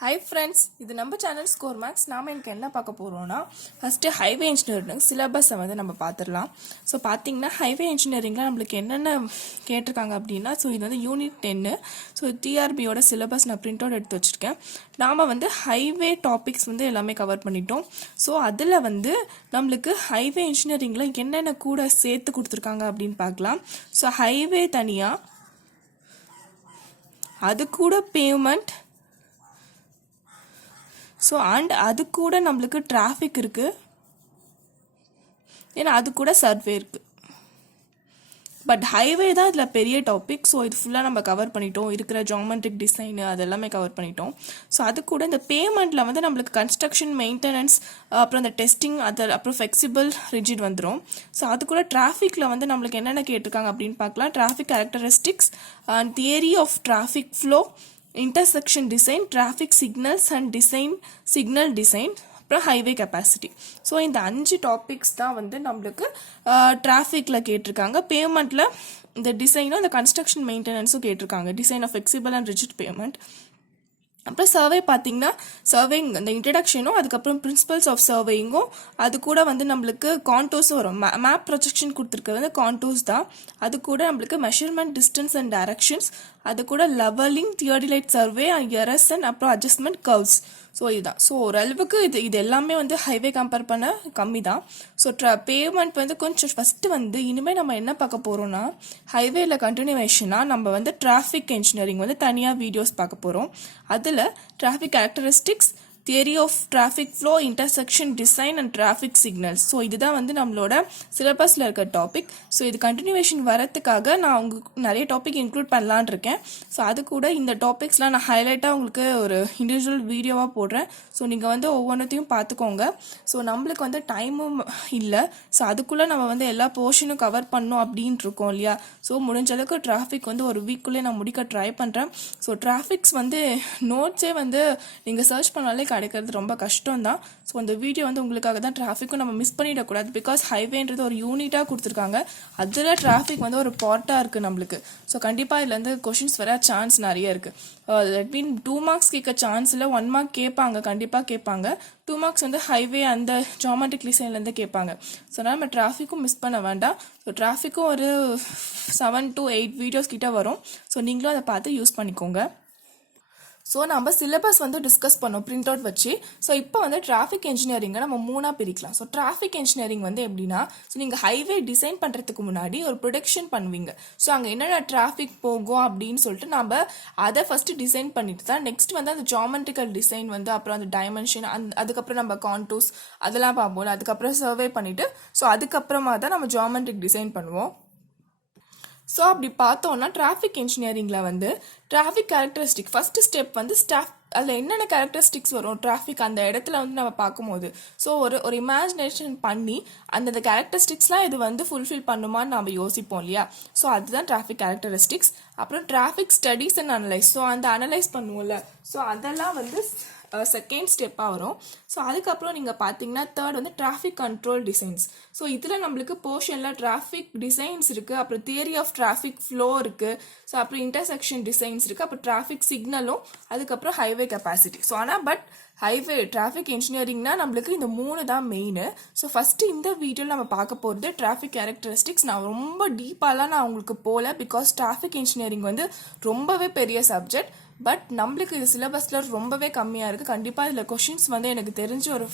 Hi friends, இது நம்ம channel Scoremax. நாம இன்னைக்கு என்ன பார்க்க போறோம்னா ஃபர்ஸ்ட் ஹைவே இன்ஜினியரிங் சிலபஸை வந்து நம்ம பார்த்துடலாம். ஸோ பார்த்தீங்கன்னா ஹைவே இன்ஜினியரிங்ல நம்மளுக்கு என்னென்ன கேட்டிருக்காங்க அப்படின்னா இது வந்து யூனிட் 10. ஸோ டிஆர்பியோட சிலபஸ் நான் பிரிண்ட் அவுட் எடுத்து வச்சிருக்கேன். நாம வந்து ஹைவே டாபிக்ஸ் வந்து எல்லாமே கவர் பண்ணிட்டோம். ஸோ அதில் வந்து நம்மளுக்கு ஹைவே இன்ஜினியரிங்ல என்னென்ன கூட சேர்த்து கொடுத்துருக்காங்க அப்படின்னு பார்க்கலாம். ஸோ ஹைவே தனியாக, அது கூட பேமெண்ட், ஸோ அண்ட் அது கூட நம்மளுக்கு டிராஃபிக் இருக்குது, ஏன்னா அது கூட சர்வே இருக்குது. பட் ஹைவே தான் இதில் பெரிய டாபிக். ஸோ இது ஃபுல்லாக நம்ம கவர் பண்ணிட்டோம். இருக்கிற ஜாமெட்ரிக் டிசைனு அதெல்லாமே கவர் பண்ணிட்டோம். ஸோ அது கூட இந்த பேமெண்ட்டில் வந்து நம்மளுக்கு கன்ஸ்ட்ரக்ஷன், மெயின்டெனன்ஸ், அப்புறம் இந்த டெஸ்டிங், அப்புறம் ஃப்ளெக்சிபிள், ரிஜிட் வந்துடும். ஸோ அது கூட டிராஃபிக்கில் வந்து நம்மளுக்கு என்னென்ன கேட்டிருக்காங்க அப்படின்னு பார்க்கலாம். Traffic characteristics and theory of traffic flow, intersection design, traffic signals and design, signal design, அப்புறம் ஹைவே கெப்பாசிட்டி. ஸோ இந்த 5 டாபிக்ஸ் தான் வந்து நம்மளுக்கு டிராஃபிக்கில் கேட்டிருக்காங்க. பேமெண்ட்டில் இந்த டிசைனும் இந்த கன்ஸ்ட்ரக்ஷன் மெயின்டெனன்ஸும் கேட்டிருக்காங்க. Design of flexible and rigid pavement. அப்புறம் சர்வே பார்த்தீங்கன்னா சர்வேயிங் இந்த இன்ட்ரடக்ஷனும் அதுக்கப்புறம் பிரின்சிபல்ஸ் ஆஃப் சர்வேயிங்கும், அது கூட வந்து நம்மளுக்கு கான்டோர்ஸும் வரும். மேப் ப்ரொஜெக்ஷன் கொடுத்துருக்கிறது வந்து கான்டோர்ஸ் தான். அது கூட நம்மளுக்கு மெஷர்மெண்ட், டிஸ்டன்ஸ் அண்ட் டைரக்ஷன்ஸ், அது கூட லெவலிங், தியர்டிலைட் சர்வே, எரர்ஸ் அண்ட் அப்புறம் அட்ஜஸ்ட்மெண்ட் கர்வ்ஸ். ஸோ இதுதான். ஸோ ஓரளவுக்கு இது எல்லாமே வந்து ஹைவே கம்பேர் பண்ண கம்மி தான். ஸோ பேமெண்ட் வந்து கொஞ்சம் ஃபஸ்ட்டு வந்து இனிமேல் நம்ம என்ன பார்க்க போகிறோம்னா ஹைவேல கண்டினியூவேஷனாக நம்ம வந்து டிராஃபிக் இன்ஜினியரிங் வந்து தனியாக வீடியோஸ் பார்க்க போகிறோம். அதில் traffic characteristics, theory of traffic flow, intersection design and traffic signals. So இதுதான் வந்து நம்மளோட சிலபஸில் இருக்க டாபிக். ஸோ இது கண்டினியூவேஷன் வரத்துக்காக நான் உங்களுக்கு நிறைய டாபிக் இன்க்ளூட் பண்ணலான் இருக்கேன். ஸோ அது கூட இந்த டாபிக்ஸ்லாம் நான் ஹைலைட்டாக உங்களுக்கு ஒரு இண்டிவிஜுவல் வீடியோவாக போடுறேன். ஸோ நீங்கள் வந்து ஒவ்வொன்றத்தையும் பார்த்துக்கோங்க. ஸோ நம்மளுக்கு வந்து டைமும் இல்லை. ஸோ அதுக்குள்ளே நம்ம வந்து எல்லா போர்ஷனும் கவர் பண்ணோம் அப்படின்ட்டு இருக்கோம் இல்லையா. ஸோ முடிஞ்ச அளவுக்கு டிராஃபிக் வந்து ஒரு வீக்குள்ளே நான் முடிக்க ட்ரை பண்ணுறேன். ஸோ டிராஃபிக்ஸ் வந்து நோட்ஸே வந்து நீங்கள் சர்ச் பண்ணாலே கிடைக்கிறது ரொம்ப கஷ்டம் தான். ஸோ அந்த வீடியோ வந்து உங்களுக்காக தான். டிராஃபிக்கும் நம்ம மிஸ் பண்ணிடக்கூடாது. பிகாஸ் ஹைவேன்றது ஒரு யூனிட்டாக கொடுத்துருக்காங்க. அதில் டிராஃபிக் வந்து ஒரு பார்ட்டாக இருக்குது நம்மளுக்கு. ஸோ கண்டிப்பாக இதில் வந்து கொஷின்ஸ் வர சான்ஸ் நிறைய இருக்குது. தட் மீன் 2 மார்க்ஸ் கேட்க சான்ஸ் இல்லை, 1 மார்க் கேட்பாங்க, கண்டிப்பாக கேட்பாங்க. 2 மார்க்ஸ் வந்து ஹைவே அந்த ஜாமெட்ரிக் டிசைன்லேருந்து கேட்பாங்க. ஸோ நம்ம டிராஃபிக்கும் மிஸ் பண்ண வேண்டாம். ஸோ டிராஃபிக்கும் ஒரு 7 to 8 வீடியோஸ் கிட்ட வரும். ஸோ நீங்களும் அதை பார்த்து யூஸ் பண்ணிக்கோங்க. ஸோ நம்ம சிலபஸ் வந்து டிஸ்கஸ் பண்ணோம் பிரிண்ட் அவுட் வச்சு. ஸோ இப்போ வந்து டிராஃபிக் இன்ஜினியரிங்கை நம்ம 3ஆக பிரிக்கலாம். ஸோ டிராஃபிக் இன்ஜினியரிங் வந்து எப்படின்னா, ஸோ நீங்கள் ஹைவே டிசைன் பண்ணுறதுக்கு முன்னாடி ஒரு ப்ரொடக்ஷன் பண்ணுவீங்க. ஸோ அங்கே என்னென்ன டிராஃபிக் போகும் அப்படின்னு சொல்லிட்டு நம்ம அதை ஃபஸ்ட்டு டிசைன் பண்ணிட்டு தான் நெக்ஸ்ட் வந்து அந்த ஜாமெட்ரிக்கல் டிசைன் வந்து அப்புறம் அந்த டைமென்ஷன் அதுக்கப்புறம் நம்ம கான்டூர்ஸ் அதெல்லாம் பார்ப்போம். அதுக்கப்புறம் சர்வே பண்ணிவிட்டு ஸோ அதுக்கப்புறமா தான் நம்ம ஜாமெட்ரிக் டிசைன் பண்ணுவோம். ஸோ அப்படி பார்த்தோன்னா டிராஃபிக் இன்ஜினியரிங்கில் வந்து டிராஃபிக் கேரக்டரிஸ்டிக் ஃபஸ்ட்டு ஸ்டெப் வந்து ஸ்டாஃப், அதில் என்னென்ன கேரக்டரிஸ்டிக்ஸ் வரும் டிராஃபிக் அந்த இடத்துல வந்து நம்ம பார்க்கும்போது ஸோ ஒரு இமேஜினேஷன் பண்ணி அந்தந்த கேரக்டரிஸ்டிக்ஸ்லாம் இது வந்து ஃபுல்ஃபில் பண்ணுமான்னு நம்ம யோசிப்போம் இல்லையா. ஸோ அதுதான் டிராஃபிக் கேரக்டரிஸ்டிக்ஸ். அப்புறம் traffic studies and analyse. So அந்த அனலைஸ் பண்ணுவோம்ல, ஸோ அதெல்லாம் வந்து செகண்ட் ஸ்டெப்பாக வரும். ஸோ அதுக்கப்புறம் நீங்கள் பார்த்தீங்கன்னா தேர்ட் வந்து டிராஃபிக் கண்ட்ரோல் டிசைன்ஸ். ஸோ இதில் நம்மளுக்கு போர்ஷனில் டிராஃபிக் டிசைன்ஸ் இருக்குது, அப்புறம் தியரி ஆஃப் டிராஃபிக் ஃப்ளோ இருக்குது, ஸோ அப்புறம் இன்டர்செக்ஷன் டிசைன்ஸ் இருக்குது, அப்புறம் டிராஃபிக் சிக்னலும், அதுக்கப்புறம் ஹைவே கெப்பாசிட்டி. ஸோ ஆனால் பட் ஹைவே டிராஃபிக் இன்ஜினியரிங்னா நம்மளுக்கு இந்த 3 தான் மெயின். ஸோ ஃபஸ்ட்டு இந்த வீடியோவில் நம்ம பார்க்க போகிறது டிராஃபிக் கேரக்டரிஸ்டிக்ஸ். நான் ரொம்ப டீப்பாலாம் நான் உங்களுக்கு போகல, பிகாஸ் டிராஃபிக் இன்ஜினியரிங் வந்து ரொம்பவே பெரிய சப்ஜெக்ட். பட் நம்மளுக்கு இது சிலபஸில் ரொம்பவே கம்மியாக இருக்குது. கண்டிப்பாக இதில் கொஷின்ஸ் வந்து எனக்கு தெரிஞ்சு ஒரு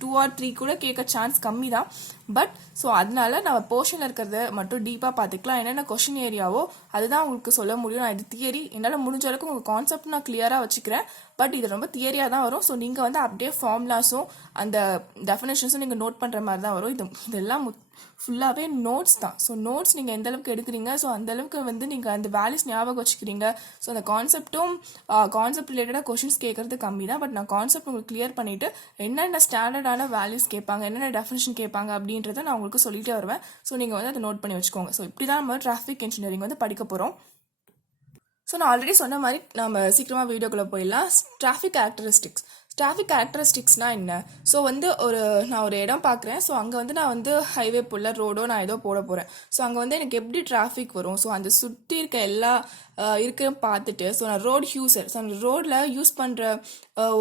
2 or 3 கூட கேட்க சான்ஸ் கம்மி தான். பட் ஸோ அதனால நம்ம போர்ஷனில் இருக்கிறத மட்டும் டீப்பாக பார்த்துக்கலாம். என்னென்ன கொஷின் ஏரியாவோ அதுதான் உங்களுக்கு சொல்ல முடியும். நான் இது தியரி என்னால் முடிஞ்ச அளவுக்கு உங்கள் கான்செப்ட் நான் கிளியராக வச்சுக்கிறேன். பட் இது ரொம்ப தியரியாக தான் வரும். ஸோ நீங்கள் வந்து அப்படியே ஃபார்முலாஸும் அந்த டெஃபினேஷன்ஸும் நீங்கள் நோட் பண்ணுற மாதிரி தான் வரும். இதெல்லாம் ஃபுல்லாகவே நோட்ஸ் தான். ஸோ நோட்ஸ் நீங்கள் எந்த அளவுக்கு எடுக்கிறீங்க, ஸோ அந்த அளவுக்கு வந்து நீங்கள் அந்த வேல்யூஸ் ஞாபகம் வச்சுக்கிறீங்க. ஸோ அந்த கான்செப்ட் ரிலேட்டடாக கொஷின்ஸ் கேட்கறது கம்மி தான். பட் நான் கான்செப்ட் உங்களுக்கு கிளியர் பண்ணிவிட்டு என்னென்ன ஸ்டாண்டர்டான வேல்யூஸ் கேட்பாங்க, என்னென்ன டெஃபினேஷன் கேட்பாங்க அப்படின்றத நான் உங்களுக்கு சொல்லிட்டே வருவேன். ஸோ நீங்கள் வந்து அதை நோட் பண்ணி வச்சுக்கோங்க. ஸோ இப்படி தான் நம்ம டிராஃபிக் இன்ஜினியரிங் வந்து படிக்க போகிறோம். ஸோ நான் ஆல்ரெடி சொன்ன மாதிரி நம்ம சீக்கிரமாக வீடியோக்குள்ளே போயிடலாம். டிராஃபிக் கேரக்டரிஸ்டிக்ஸ் டிராஃபிக் கேரக்டரிஸ்டிக்ஸ்னால் என்ன? ஸோ வந்து நான் ஒரு இடம் பார்க்குறேன். ஸோ அங்கே வந்து நான் வந்து ஹைவே போல ரோடோ நான் ஏதோ போட போகிறேன். ஸோ அங்கே வந்து எனக்கு எப்படி டிராஃபிக் வரும்? ஸோ அந்த சுற்றி இருக்க எல்லா இருக்கிறன்னு பார்த்துட்டு ஸோ நான் ரோடு யூஸர், ஸோ அந்த ரோடில் யூஸ் பண்ணுற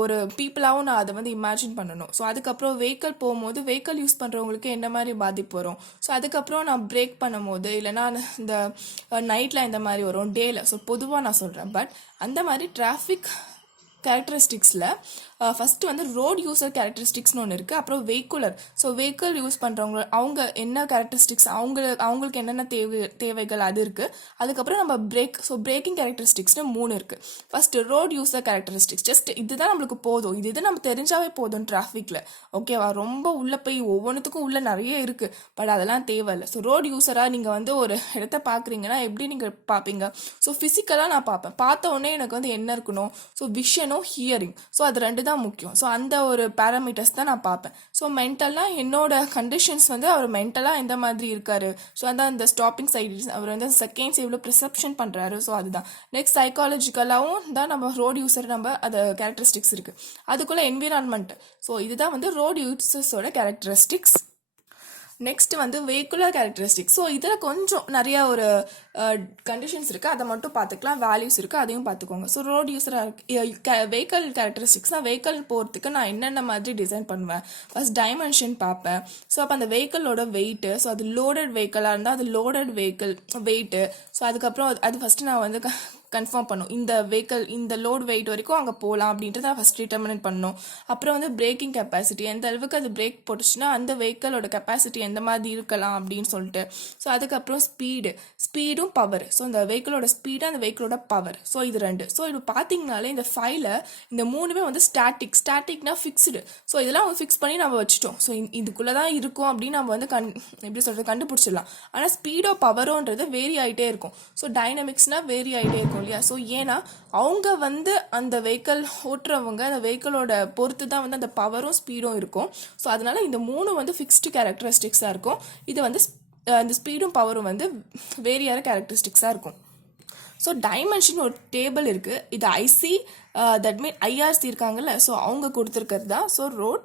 ஒரு பீப்புளாகவும் நான் அதை வந்து இமேஜின் பண்ணணும். ஸோ அதுக்கப்புறம் வெஹிக்கிள் போகும்போது வெஹிக்கிள் யூஸ் பண்ணுறவங்களுக்கு என்ன மாதிரி பாதிப்பு வரும்? ஸோ அதுக்கப்புறம் நான் பிரேக் பண்ணும்போது இல்லைனா இந்த நைட்டில் இந்த மாதிரி வரும், டேயில். ஸோ பொதுவாக நான் சொல்கிறேன். பட் அந்த மாதிரி டிராஃபிக் கேரக்டரிஸ்டிக்ஸில் ஃபஸ்ட்டு வந்து ரோட் யூசர் கேரக்டரிஸ்டிக்ஸ்னு ஒன்று இருக்குது. அப்புறம் வெஹிக்குலர், ஸோ வெஹிக்கிள் யூஸ் பண்ணுறவங்க அவங்க என்ன கேரக்டரிஸ்டிக்ஸ், அவங்களுக்கு என்னென்ன தேவைகள் அது இருக்குது. அதுக்கப்புறம் நம்ம ஸோ பிரேக்கிங் கேரக்டரிஸ்டிக்ஸ்னு 3 இருக்குது. First road user characteristics, just இதுதான் நம்மளுக்கு போதும், இது நம்ம தெரிஞ்சாவே போதும் டிராஃபிக்கில். ஓகேவா? ரொம்ப உள்ளே போய் ஒவ்வொன்றுத்துக்கும் உள்ளே நிறைய இருக்குது, பட் அதெல்லாம் தேவையில்லை. ஸோ ரோட் யூஸராக நீங்கள் வந்து ஒரு இடத்த பார்க்குறீங்கன்னா எப்படி நீங்கள் பார்ப்பீங்க? ஸோ ஃபிசிக்கலாக நான் பார்ப்பேன். பார்த்த உடனே எனக்கு வந்து என்ன இருக்கணும்? ஸோ விஷனும் ஹியரிங், ஸோ அது 2 தான் முக்கியம். ஸோ அந்த ஒரு பேராமீட்டர்ஸ் தான் நான் பார்ப்பேன். ஸோ மென்டலாக என்னோட கண்டிஷன்ஸ் வந்து அவர் மென்டலாக எந்த மாதிரி இருக்காரு, ஸோ அதான் அந்த ஸ்டாப்பிங் சைட்ஸ், அவர் வந்து செகண்ட்ஸ் எவ்வளோ ப்ரிசெப்ஷன் பண்ணுறாரு, ஸோ அதுதான். நெக்ஸ்ட் சைக்காலஜிக்கலாகவும் தான் நம்ம ரோட் யூஸர் நம்ம அது கேரக்டரிஸ்டிக்ஸ் இருக்குது. அதுக்குள்ளே என்விரான்மெண்ட், ஸோ இதுதான் வந்து ரோட் யூசர்ஸோட கேரக்டரிஸ்டிக்ஸ். நெக்ஸ்ட் வந்து வெஹிக்குலர் கேரக்டரிஸ்டிக்ஸ். ஸோ இதில் கொஞ்சம் நிறைய ஒரு கண்டிஷன்ஸ் இருக்குது, அதை மட்டும் பார்த்துக்கலாம். வேல்யூஸ் இருக்குது, அதையும் பார்த்துக்கோங்க. ஸோ ரோட் யூஸராக வெஹிக்கல் கேரக்டரிஸ்டிக்ஸ்னால் வெஹிக்கல் போகிறதுக்கு நான் என்னென்ன மாதிரி டிசைன் பண்ணுவேன்? ஃபர்ஸ்ட் டைமென்ஷன் பார்ப்பேன். ஸோ அப்போ அந்த வெஹிக்கிளோட வெயிட்டு, ஸோ அது லோடட் வெஹிக்கலாக இருந்தால் அது லோடட் வெஹிக்கிள் வெயிட்டு. ஸோ அதுக்கப்புறம் அது ஃபஸ்ட்டு நான் வந்து கன்ஃபார்ம் பண்ணும், இந்த வெஹிக்கிள் இந்த லோட் வெயிட் வரைக்கும் அங்கே போகலாம் அப்படின்ட்டு தான் ஃபஸ்ட் டிட்டர்மினேட் பண்ணணும். அப்புறம் வந்து பிரேக்கிங் கெப்பாசிட்டி, எந்த அளவுக்கு அது பிரேக் போட்டுச்சுன்னா அந்த வெஹிக்கிளோட கெப்பாசிட்டி எந்த மாதிரி இருக்கலாம் அப்படின்னு சொல்லிட்டு. ஸோ அதுக்கப்புறம் ஸ்பீடும் பவர், ஸோ இந்த வெஹிக்கிளோட ஸ்பீடு அந்த வெஹிக்கிளோட பவர், ஸோ இது 2. ஸோ இது பார்த்தீங்கனாலே இந்த ஃபைல இந்த 3மே வந்து ஸ்டாட்டிக்னா ஃபிக்ஸ்டு. ஸோ இதெல்லாம் ஃபிக்ஸ் பண்ணி நம்ம வச்சுட்டோம். ஸோ இதுக்குள்ளே தான் இருக்கும் அப்படின்னு நம்ம வந்து எப்படி சொல்கிறது கண்டுபிடிச்சிடலாம். ஆனால் ஸ்பீடோ பவரோன்றது வேரி ஆகிட்டே இருக்கும். ஸோ டைனமிக்ஸ்னால் வேரி ஆகிட்டே இருக்கும் இல்லையா? ஸோ ஏன்னா அவங்க வந்து அந்த வெஹிக்கிள் ஓட்டுறவங்க அந்த வெஹிக்கிளோட பொறுத்து தான் வந்து அந்த பவரும் ஸ்பீடும் இருக்கும். ஸோ அதனால இந்த 3 வந்து ஃபிக்ஸ்டு கேரக்டரிஸ்டிக்ஸாக இருக்கும். இது வந்து இந்த ஸ்பீடும் பவரும் வந்து வேரியான கேரக்டரிஸ்டிக்ஸாக இருக்கும். ஸோ டைமென்ஷன் ஒரு டேபிள் இருக்குது. இது ஐசி தட் மீன் ஐஆர்சி இருக்காங்கல்ல, ஸோ அவங்க கொடுத்துருக்கிறது தான். ஸோ ரோட்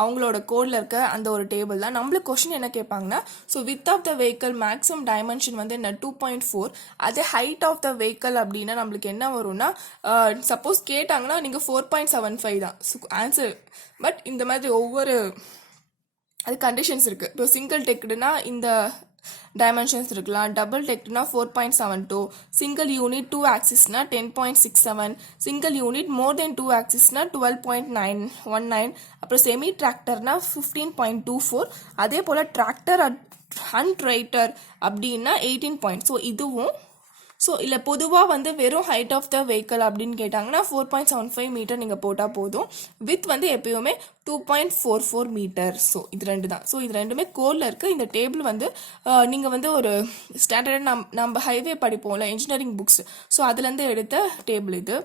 அவங்களோட கோடில் இருக்க அந்த ஒரு டேபிள் தான். நம்மளுக்கு கொஸ்டின் என்ன கேட்பாங்கன்னா, so width of the vehicle maximum dimension வந்து என்ன 2.4, அது ஹைட் ஆஃப் த வெஹிக்கிள் அப்படின்னா நம்மளுக்கு என்ன வரும்னா, சப்போஸ் கேட்டாங்கன்னா நீங்கள் 4.75 தான் ஆன்சர். பட் இந்த மாதிரி ஒவ்வொரு அது கண்டிஷன்ஸ் இருக்குது. இப்போ சிங்கிள் டெக்டுனா இந்த டைமென்ஷன்ஸ் இருக்கலாம், டபுள் டெக்ட்னா 4.72, சிங்கிள் யூனிட் 2 ஆக்சிஸ்னா 10.67, சிங்கிள் யூனிட் மோர் தென் 2 ஆக்சிஸ்னா 12.919, அப்புறம் செமி டிராக்டர்னா 15.24, அதே போல் டிராக்டர் அண்ட் ட்ரைட்டர் அப்படின்னா 18. ஸோ இதுவும் ஸோ இல்லை பொதுவாக வந்து வெறும் ஹைட் ஆஃப் த வெஹிக்கிள் அப்படின்னு கேட்டாங்கன்னா 4.75 மீட்டர் நீங்கள் போட்டால் போதும். வித் வந்து எப்பயுமே 2.44 மீட்டர். ஸோ இது 2 தான். ஸோ இது 2மே கோரில் இருக்குது. இந்த டேபிள் வந்து நீங்கள் வந்து ஒரு ஸ்டாண்டர்ட் நம்ம ஹைவே படிப்போம்ல இன்ஜினியரிங் புக்ஸ், ஸோ அதுலேருந்து எடுத்த டேபிள் இது.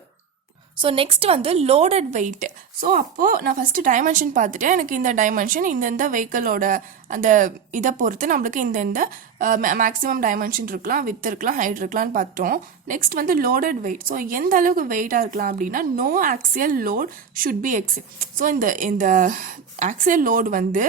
ஸோ நெக்ஸ்ட் வந்து லோடட் வெயிட். ஸோ அப்போது நான் ஃபஸ்ட்டு டைமென்ஷன் பார்த்துட்டு எனக்கு இந்த டைமென்ஷன் இந்த வெஹிக்கிளோட அந்த இதை பொறுத்து நம்மளுக்கு இந்த மேக்ஸிமம் டைமென்ஷன் இருக்கலாம், வித் இருக்கலாம், ஹைட் இருக்கலாம்னு பார்த்தோம். நெக்ஸ்ட் வந்து லோடட் வெயிட். ஸோ எந்த அளவுக்கு வெயிட்டாக இருக்கலாம் அப்படின்னா no axial load should be X. So இந்த ஆக்சியல் லோடு வந்து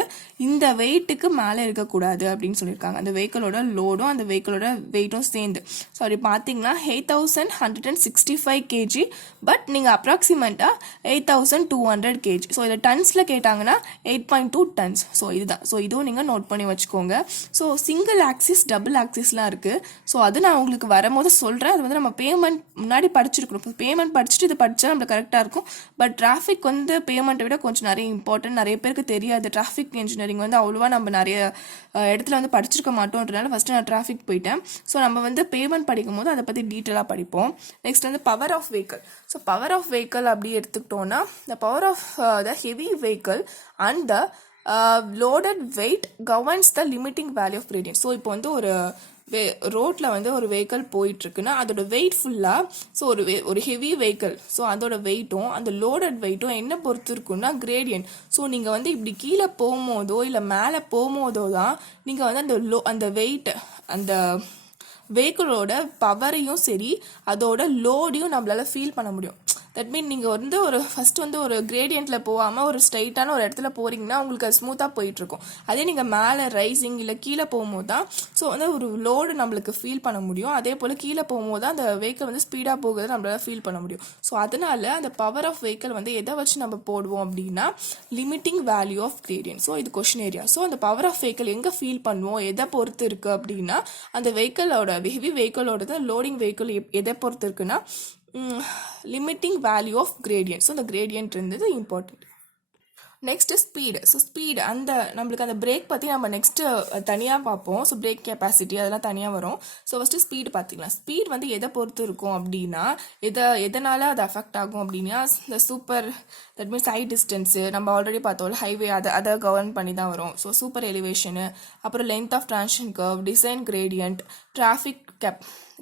இந்த வெயிட்டுக்கு மேலே இருக்கக்கூடாது அப்படின்னு சொல்லியிருக்காங்க. அந்த வெஹிக்கிளோட லோடும் அந்த வெஹிக்கிளோட வெயிட்டும் சேர்ந்து. ஸோ அப்படி பார்த்தீங்கன்னா 8165 kg, பட் நீங்கள் அப்ராக்சிமேட்டாக 8200 kg. ஸோ இதை டன்ஸில் கேட்டாங்கன்னா 8.2 tons. ஸோ இதுதான். ஸோ இதுவும் நீங்கள் நோட் பண்ணி வச்சுக்கோங்க. ஸோ சிங்கிள் ஆக்சிஸ் டபுள் ஆக்சிஸ்லாம் இருக்குது. ஸோ அது நான் உங்களுக்கு வரும்போது சொல்கிறேன். அது வந்து நம்ம பேமெண்ட் முன்னாடி படிச்சிருக்கணும். இப்போ பேமெண்ட் படிச்சுட்டு இது படித்தா நம்மளுக்கு கரெக்டாக இருக்கும். பட் டிராஃபிக் வந்து பேமெண்ட்டை விட கொஞ்சம் நிறைய இம்பார்ட்டன்ட். நிறைய பேருக்கு தெரியாது டிராஃபிக் இன்ஜினியரிங் வந்து அவ்வளோவா நம்ம நிறைய இடத்துல வந்து படிச்சிருக்க மாட்டோன்றதுனால ஃபஸ்ட்டு நான் டிராஃபிக் போயிட்டேன். ஸோ நம்ம வந்து பேமெண்ட் படிக்கும் போது அதை பற்றி டீட்டெயிலாக படிப்போம். நெக்ஸ்ட் வந்து power of vehicle. So power of vehicle அப்படி எடுத்துக்கிட்டோன்னா the power of the heavy vehicle and the loaded weight governs the limiting value of gradient. So இப்போ வந்து ஒரு ரோட்டில் வந்து ஒரு வெஹிக்கிள் போயிட்டுருக்குன்னா அதோட வெயிட் ஃபுல்லாக, ஸோ ஒரு ஹெவி வெஹிக்கிள், ஸோ அதோட வெயிட்டும் அந்த லோடட் வெயிட்டும் என்ன பொறுத்து இருக்குன்னா கிரேடியன்ட். ஸோ நீங்கள் வந்து இப்படி கீழே போகும்போதோ இல்லை மேலே போகும்போதோ தான் நீங்கள் வந்து அந்த வெயிட் அந்த வெஹிக்கிளோட பவரையும் சரி அதோட லோடையும் நம்மளால ஃபீல் பண்ண முடியும். தட் மீன் நீங்கள் வந்து ஃபஸ்ட்டு வந்து ஒரு கிரேடியண்ட்டில் போகாமல் ஒரு ஸ்ட்ரைட்டான ஒரு இடத்துல போகிறீங்கன்னா உங்களுக்கு அது ஸ்மூத்தாக போயிட்டுருக்கும். அதே நீங்கள் மேலே ரைசிங் இல்லை கீழே போகும்போது தான் ஸோ வந்து ஒரு லோடு நம்மளுக்கு ஃபீல் பண்ண முடியும். அதே போல் கீழே போகும்போது தான் அந்த வெஹிக்கிள் வந்து ஸ்பீடாக போகுது நம்மளால் ஃபீல் பண்ண முடியும். ஸோ அதனால அந்த பவர் ஆஃப் வெஹிக்கிள் வந்து எதை வச்சு நம்ம போடுவோம் அப்படின்னா limiting value of gradient. So இது கொஸ்டின் ஏரியா. ஸோ அந்த பவர் ஆஃப் வெஹிக்கிள் எங்கே ஃபீல் பண்ணுவோம், எதை பொறுத்து இருக்குது அப்படின்னா அந்த வெஹிக்கிளோட ஹெவி வெஹிக்கிளோட லோடிங் வெஹிக்கிள் எதை பொறுத்து இருக்குன்னா limiting value of gradient. So அந்த கிரேடியன்ட் இருந்தது important. Next speed. So speed அந்த நம்மளுக்கு அந்த பிரேக் பற்றி நம்ம நெக்ஸ்ட்டு தனியாக பார்ப்போம். ஸோ பிரேக் கெப்பாசிட்டி அதெல்லாம் தனியாக வரும். ஸோ ஃபஸ்ட்டு ஸ்பீடு பார்த்துக்கலாம். ஸ்பீட் வந்து எதை பொறுத்து இருக்கும் அப்படின்னா எதனால் அது அஃபெக்ட் ஆகும் அப்படின்னா இந்த super that means high distance நம்ம ஆல்ரெடி பார்த்தோம் ஹைவே அதை கவர்ன் பண்ணி தான் வரும். ஸோ சூப்பர் எலிவேஷனு, அப்புறம் length of transition curve, design gradient, traffic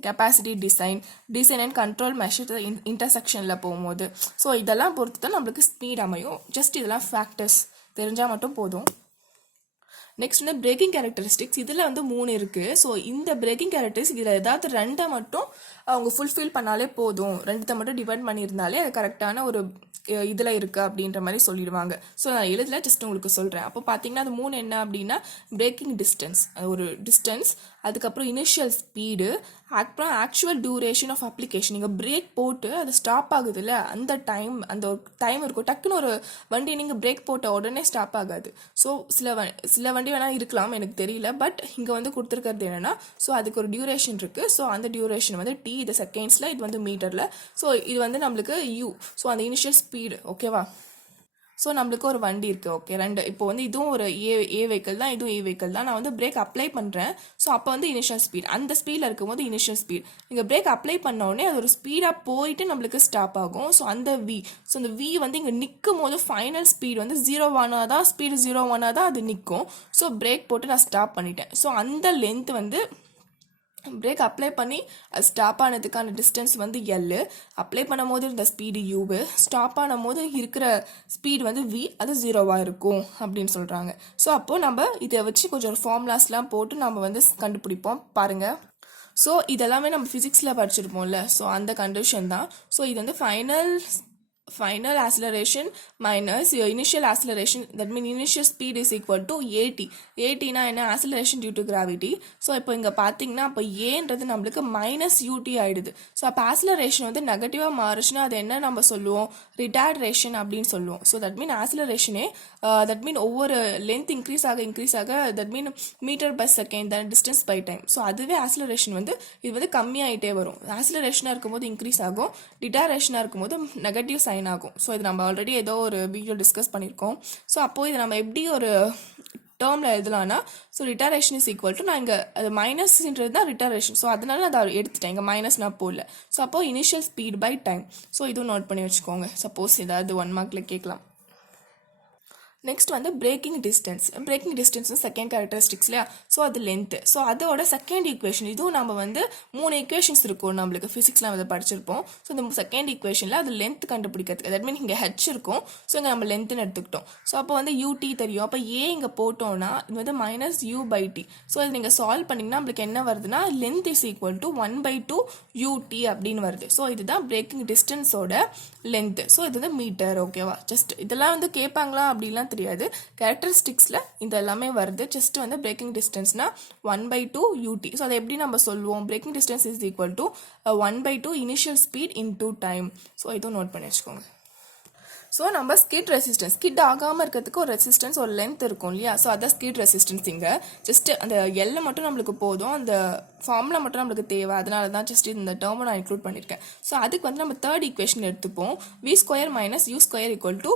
capacity design and control measure இன்டர்செக்ஷனில் போகும்போது. ஸோ இதெல்லாம் பொறுத்து தான் நம்மளுக்கு ஸ்பீட் அமையும். ஜஸ்ட் இதெல்லாம் ஃபேக்டர்ஸ் தெரிஞ்சால் மட்டும் போதும். நெக்ஸ்ட் வந்து பிரேக்கிங் கேரக்டரிஸ்டிக்ஸ். இதில் வந்து 3 இருக்குது. ஸோ இந்த பிரேக்கிங் கேரக்டரிஸ்டிக்ஸ் இதில் ஏதாவது 2 மட்டும் அவங்க ஃபுல்ஃபில் பண்ணாலே போதும், 2 மட்டும் டிவைட் பண்ணியிருந்தாலே அது கரெக்டான ஒரு இதில் இருக்குது அப்படின்ற மாதிரி சொல்லிடுவாங்க. ஸோ நான் எழுதல, ஜஸ்ட் உங்களுக்கு சொல்கிறேன். அப்போ பார்த்தீங்கன்னா அது 3 என்ன அப்படின்னா பிரேக்கிங் டிஸ்டன்ஸ், ஒரு டிஸ்டன்ஸ், அதுக்கப்புறம் இனிஷியல் ஸ்பீடு, அப்புறம் ஆக்சுவல் டியூரேஷன் ஆஃப் அப்ளிகேஷன். நீங்கள் பிரேக் போட்டு அது ஸ்டாப் ஆகுது இல்லை அந்த ஒரு டைம் இருக்கும். டக்குன்னு ஒரு வண்டி நீங்கள் பிரேக் போட்ட உடனே ஸ்டாப் ஆகாது. ஸோ சில வண்டி வேணால் இருக்கலாம், எனக்கு தெரியல. பட் இங்கே வந்து கொடுத்துருக்கிறது என்னென்னா ஸோ அதுக்கு ஒரு டியூரேஷன் இருக்குது. ஸோ அந்த டியூரேஷன் வந்து டி, இது செகண்ட்ஸில், இது வந்து மீட்டரில். ஸோ இது வந்து நம்மளுக்கு யூ. ஸோ அந்த இனிஷியல் ஸ்பீடு ஓகேவா. ஸோ நம்மளுக்கு ஒரு வண்டி இருக்குது. ஓகே, 2 இப்போ வந்து இதுவும் ஒரு ஏ வெஹிக்கிள் தான், இதுவும் ஏ வெஹிக்கிள் தான். நான் வந்து பிரேக் அப்ளை பண்ணுறேன். ஸோ அப்போ வந்து இனிஷியல் ஸ்பீட், அந்த ஸ்பீடில் இருக்கும்போது இனிஷியல் ஸ்பீட். நீங்கள் பிரேக் அப்ளை பண்ண உடனே அது ஒரு ஸ்பீடாக போயிட்டு நம்மளுக்கு ஸ்டாப் ஆகும். ஸோ அந்த வி, ஸோ அந்த வி வந்து இங்கே நிற்கும் போது ஃபைனல் ஸ்பீட் வந்து 0 தான், ஸ்பீடு 0 தான் அது நிற்கும். ஸோ பிரேக் போட்டு நான் ஸ்டாப் பண்ணிட்டேன். ஸோ அந்த லென்த் வந்து பிரேக் அப்ளை பண்ணி அது ஸ்டாப் ஆனதுக்கான டிஸ்டன்ஸ் வந்து எல், அப்ளை பண்ணும் போது இருந்த ஸ்பீடு யூவு, ஸ்டாப் ஆனும் போது இருக்கிற ஸ்பீடு வந்து வி, அது 0 இருக்கும் அப்படின்னு சொல்கிறாங்க. ஸோ அப்போது நம்ம இதை வச்சு கொஞ்சம் ஒரு ஃபார்முலாஸ்லாம் போட்டு நம்ம வந்து கண்டுபிடிப்போம் பாருங்கள். ஸோ இதெல்லாமே நம்ம ஃபிசிக்ஸில் படிச்சிருப்போம்ல, ஸோ அந்த கண்டிஷன் தான். ஸோ இது வந்து final acceleration minus your initial acceleration, that means initial speed is equal to AT. AT na என்ன acceleration due to gravity. So இப்போ இங்கே பார்த்தீங்கன்னா அப்போ ஏன்றது நம்மளுக்கு -UT ஆகிடுது. ஸோ அப்போ acceleration வந்து நெகட்டிவாக மாறுச்சுன்னா அது என்ன நம்ம சொல்லுவோம், ரிட்டார்டேஷன் அப்படின்னு சொல்லுவோம். ஸோ தட் மீன் ஆக்சிலரேஷனே தட் மீன் ஒவ்வொரு லென்த் இன்க்ரீஸ் ஆக that mean meter per second தான் டிஸ்டன்ஸ் பை டைம். ஸோ அதுவே ஆக்சிலரேஷன் வந்து இது வந்து கம்மியாகிட்டே வரும். ஆக்சிலரேஷனாக இருக்கும்போது இன்க்ரீஸ் ஆகும், ரிட்டார்டேஷனாக இருக்கும்போது நெகட்டிவ் சைன் ஆகும். ஸோ இது நம்ம ஆல்ரெடி ஏதோ ஒரு வீடியோ டிஸ்கஸ் பண்ணியிருக்கோம். ஸோ அப்போது இது நம்ம எப்படி ஒரு டேர்மில் எழுதலாம்னா ஸோ ரிட்டாரேஷன் இஸ் ஈக்குவல் டு, நான் இங்கே அது மைனஸ்ன்றது தான் ரிட்டாரேஷன். ஸோ அதனால நான் அதை எடுத்துட்டேன், இங்கே மைனஸ் நான் போடல. ஸோ அப்போது initial speed by time. So இதுவும் நோட் பண்ணி வச்சுக்கோங்க, சப்போஸ் ஏதாவது 1 மார்க்கில் கேட்கலாம். நெக்ஸ்ட் வந்து பிரேக்கிங் டிஸ்டன்ஸ் செகண்ட் கேரக்டரிஸ்டிக்ஸ் இல்லையா. ஸோ அது லென்த்து. ஸோ அதோட செகண்ட் ஈக்குவேஷன், இதுவும் நம்ம வந்து 3 ஈக்குவேஷன்ஸ் இருக்கும் நம்மளுக்கு ஃபிசிக்ஸில் அதை படிச்சிருப்போம். ஸோ இந்த செகண்ட் ஈக்குவேஷனில் அது லென்த் கண்டுபிடிக்கிறதுக்கு, தட் மீன் இங்கே ஹெச் இருக்கும். ஸோ இங்கே நம்ம லென்த்துன்னு எடுத்துக்கிட்டோம். ஸோ அப்போ வந்து யூடி தெரியும். அப்போ ஏ இங்கே போட்டோம்னா இது வந்து -u/t. ஸோ இது நீங்கள் சால்வ் பண்ணிங்கன்னா நம்மளுக்கு என்ன வருதுன்னா length is equal to 1/2 ut அப்படின்னு வருது. ஸோ இதுதான் பிரேக்கிங் டிஸ்டன்ஸோட லென்த்து. ஸோ இது வந்து மீட்டர். ஓகேவா. ஜஸ்ட் இதெல்லாம் வந்து கேட்பாங்களா அப்படிலாம் தெரியாது, கேரக்டரிஸ்டிக்ஸில் இந்த எல்லாமே வருது. ஜஸ்ட் வந்து பிரேக்கிங் டிஸ்டன்ஸ்னா 1/2 ut. ஸோ அதை எப்படி நம்ம சொல்லுவோம், braking distance is equal to 1/2 initial speed into time. So இதுவும் நோட் பண்ணி வச்சுக்கோங்க. ஸோ நம்ம ஸ்கிட் ஸ்கிட் ஆகாமல் இருக்கிறதுக்கு ஒரு ரெசிஸ்டன்ஸ், ஒரு லென்த் இருக்கும் இல்லையா. ஸோ அதான் ஸ்கிட் ரெசிஸ்டன்ஸ். இங்கே ஜஸ்ட் அந்த எல்லை மட்டும் நம்மளுக்கு போதும், அந்த ஃபார்முலா மட்டும் நம்மளுக்கு தேவை. அதனால தான் ஜஸ்ட் இந்த டேர்மை நான் இன்க்ளூட் பண்ணியிருக்கேன். ஸோ அதுக்கு வந்து நம்ம தேர்ட் ஈக்குவேஷன் எடுத்துப்போம், v² - u² =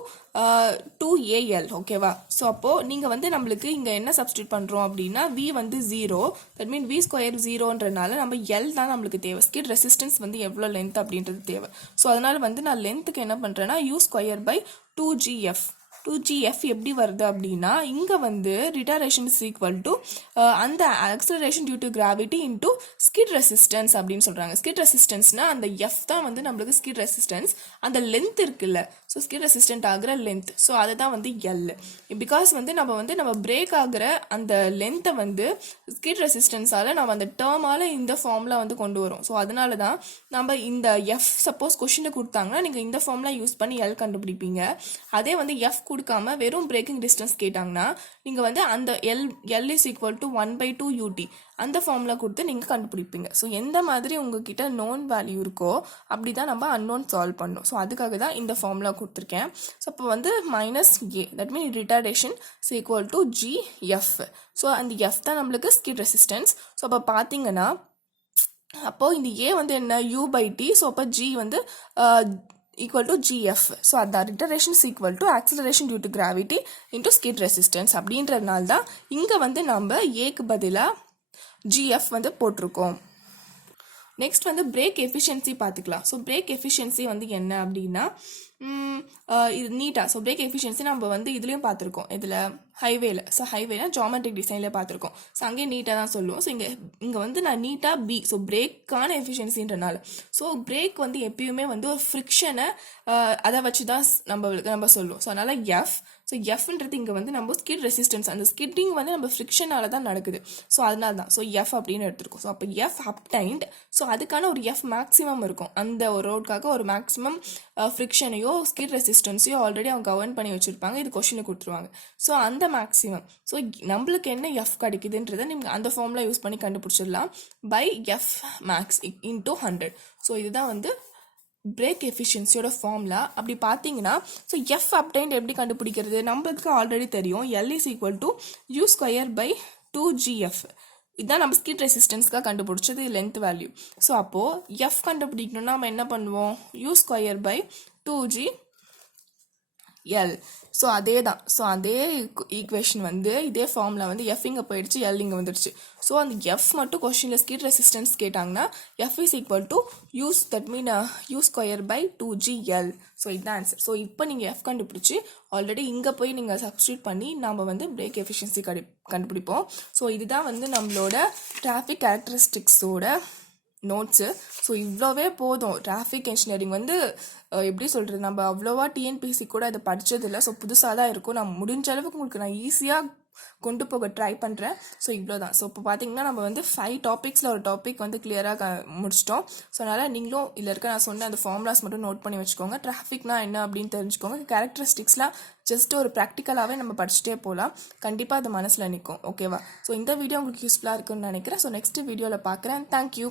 2al. ஓகேவா. ஸோ அப்போது நீங்கள் வந்து நம்மளுக்கு இங்கே என்ன சப்ஸ்டியூட் பண்ணுறோம் அப்படின்னா v வந்து 0, தட் மீன் v² 0ன்றனால நம்ம எல் தான் நம்மளுக்கு தேவை. ஸ்கிட் ரெசிஸ்டன்ஸ் வந்து எவ்வளோ லென்த் அப்படின்றது தேவை. ஸோ அதனால் வந்து நான் லென்த்துக்கு என்ன பண்ணுறேன்னா u² / 2gf. 2gf எப்படி வருது அப்படின்னா இங்கே வந்து ரிட்டார்டேஷன் இஸ் ஈக்குவல் டு அந்த acceleration due to gravity into skid resistance அப்படின்னு சொல்கிறாங்க. ஸ்கிட் ரெசிஸ்டன்ஸ்னா அந்த எஃப் தான் வந்து நம்மளுக்கு ஸ்கிட் ரெசிஸ்டன்ஸ், அந்த லென்த் இருக்குல்ல, ஸோ ஸ்கிட் ரெசிஸ்டன்ட் ஆகிற லென்த், ஸோ அதுதான் வந்து எல். பிகாஸ் வந்து நம்ம பிரேக் ஆகிற அந்த லென்த்தை வந்து ஸ்கிட் ரெசிஸ்டன்ஸால் நம்ம அந்த டேர்மால் இந்த ஃபார்மில் வந்து கொண்டு வரும். ஸோ அதனால தான் நம்ம இந்த எஃப் சப்போஸ் கொஷினில் கொடுத்தாங்கன்னா நீங்கள் இந்த ஃபார்ம்லாம் யூஸ் பண்ணி எல் கண்டுபிடிப்பீங்க. அதே வந்து எஃப் கொடுக்காம வெறும் பிரேக்கிங் டிஸ்டன்ஸ் கேட்டாங்கன்னா நீங்கள் வந்து அந்த L is equal to 1/2 UT அந்த ஃபார்முலா கொடுத்து நீங்கள் கண்டுபிடிப்பீங்க. ஸோ எந்த மாதிரி உங்ககிட்ட நோன் வேல்யூ இருக்கோ அப்படி தான் நம்ம அன்னோன் சால்வ் பண்ணணும். ஸோ அதுக்காக தான் இந்த ஃபார்முலா கொடுத்துருக்கேன். ஸோ அப்போ வந்து -A that mean retardation is equal to GF. So அந்த எஃப் தான் நம்மளுக்கு ஸ்கிட் ரெசிஸ்டன்ஸ். ஸோ அப்போ பார்த்தீங்கன்னா அப்போது இந்த ஏ வந்து என்ன U/T. ஸோ அப்போ G வந்து equal to GF. ஸோ அதான் retardation is equal to acceleration due to gravity into skid resistance. அப்படின்றதுனால தான் இங்கே வந்து நம்ம ஏக்கு பதிலாக GF வந்து போட்டிருக்கோம். நெக்ஸ்ட் வந்து பிரேக் எஃபிஷியன்சி பார்த்துக்கலாம். ஸோ பிரேக் எஃபிஷியன்சி வந்து என்ன அப்படின்னா இது நீட்டாக. ஸோ பிரேக் எஃபிஷியன்சி நம்ம வந்து இதுலேயும் பார்த்துருக்கோம், இதில் ஹைவேல. ஸோ ஹைவேனா ஜாமெட்ரிக் டிசைனில் பார்த்துருக்கோம். ஸோ அங்கேயே நீட்டாக தான் சொல்லுவோம். ஸோ இங்கே வந்து நான் நீட்டாக பி. ஸோ பிரேக்கான எஃபிஷியன்சின்றனால ஸோ பிரேக் வந்து எப்பயுமே வந்து ஒரு ஃப்ரிக்ஷனை அதை வச்சு தான் நம்ம சொல்லுவோம். ஸோ அதனால் எஃப். ஸோ எஃப்ன்றது இங்கே வந்து நம்ம ஸ்கிட் ரெசிஸ்டன்ஸ், அந்த ஸ்கிட்டிங் வந்து நம்ம ஃப்ரிக்ஷனால தான் நடக்குது. ஸோ அதனால தான் ஸோ எஃப் அப்படின்னு எடுத்துருக்கோம். ஸோ அப்போ எஃப் அப்டைன்ட். ஸோ அதுக்கான ஒரு எஃப் மேக்ஸிமம் இருக்கும். அந்த ஒரு ரோடுக்காக ஒரு மேக்ஸிமம் ஃப்ரிக்ஷனையோ ஸ்கிட் ரெசிஸ்டன்ஸையோ ஆல்ரெடி அவங்க கவர்ன் பண்ணி வச்சுருப்பாங்க. இது கொஷினை கொடுத்துருவாங்க. ஸோ அந்த மேக்ஸிமம். ஸோ நம்மளுக்கு என்ன எஃப் கிடைக்குதுன்றதை நீங்கள் அந்த ஃபார்முலா யூஸ் பண்ணி கண்டுபிடிச்சிடலாம். By F max into 100. So இதுதான் வந்து பிரேக் எஃபிஷியன்சியோட ஃபார்முலா. அப்படி பார்த்தீங்கன்னா ஸோ எஃப் அப்டைன்ட் எப்படி கண்டுபிடிக்கிறது நம்மளுக்கு ஆல்ரெடி தெரியும். L is equal to U²/2GF. இதுதான் நம்ம ஸ்கிட் ரெசிஸ்டன்ஸ்க்காக கண்டுபிடிச்சது லென்த் வேல்யூ. ஸோ அப்போது எஃப் கண்டுபிடிக்கணும்னா நம்ம என்ன பண்ணுவோம், U²/2GL. ஸோ அதே தான். ஸோ அதே ஈக்குவேஷன் வந்து இதே ஃபார்முலா வந்து எஃப் இங்கே போயிடுச்சு, எல் இங்கே வந்துடுச்சு. ஸோ அந்த எஃப் மட்டும் கொஸ்டினில் ஸ்கிட் ரெசிஸ்டன்ஸ் கேட்டாங்கன்னா F is equal to that mean U²/2GL. So இதுதான் ஆன்சர். ஸோ இப்போ நீங்கள் எஃப் கண்டுபிடிச்சி ஆல்ரெடி இங்கே போய் நீங்கள் சப்ஸ்டியூட் பண்ணி நம்ம வந்து பிரேக் எஃபிஷியன்சி கண்டுபிடிப்போம். ஸோ இதுதான் வந்து நம்மளோட டிராஃபிக் கேரக்டரிஸ்டிக்ஸோட நோட்ஸு. ஸோ இவ்வளோவே போதும். டிராஃபிக் இன்ஜினியரிங் வந்து எப்படி சொல்கிறது, நம்ம அவ்வளோவா TNPSC கூட அதை படித்ததில்லை. ஸோ புதுசாக தான் இருக்கும். நான் முடிஞ்ச அளவுக்கு உங்களுக்கு நான் ஈஸியாக கொண்டு போக ட்ரை பண்ணுறேன். ஸோ இவ்வளோ தான். ஸோ இப்போ பார்த்தீங்கன்னா நம்ம வந்து 5 டாபிக்ஸில் ஒரு டாபிக் வந்து கிளியராக முடிச்சிட்டோம். ஸோ அதனால் நீங்களும் இதில் இருக்க நான் சொன்ன அந்த ஃபார்முலாஸ் மட்டும் நோட் பண்ணி வச்சுக்கோங்க. டிராஃபிக்னா என்ன அப்படின்னு தெரிஞ்சுக்கோங்க. கேரக்டரிஸ்டிக்ஸ்லாம் ஜஸ்ட் ஒரு ப்ராக்டிக்கலாகவே நம்ம படிச்சுட்டே போகலாம். கண்டிப்பாக அது மனசில் நிற்கும். ஓகேவா? ஸோ இந்த வீடியோ உங்களுக்கு யூஸ்ஃபுல்லாக இருக்குன்னு நினைக்கிறேன். ஸோ நெக்ஸ்ட் வீடியோவில் பார்க்குறேன். தேங்க்யூ.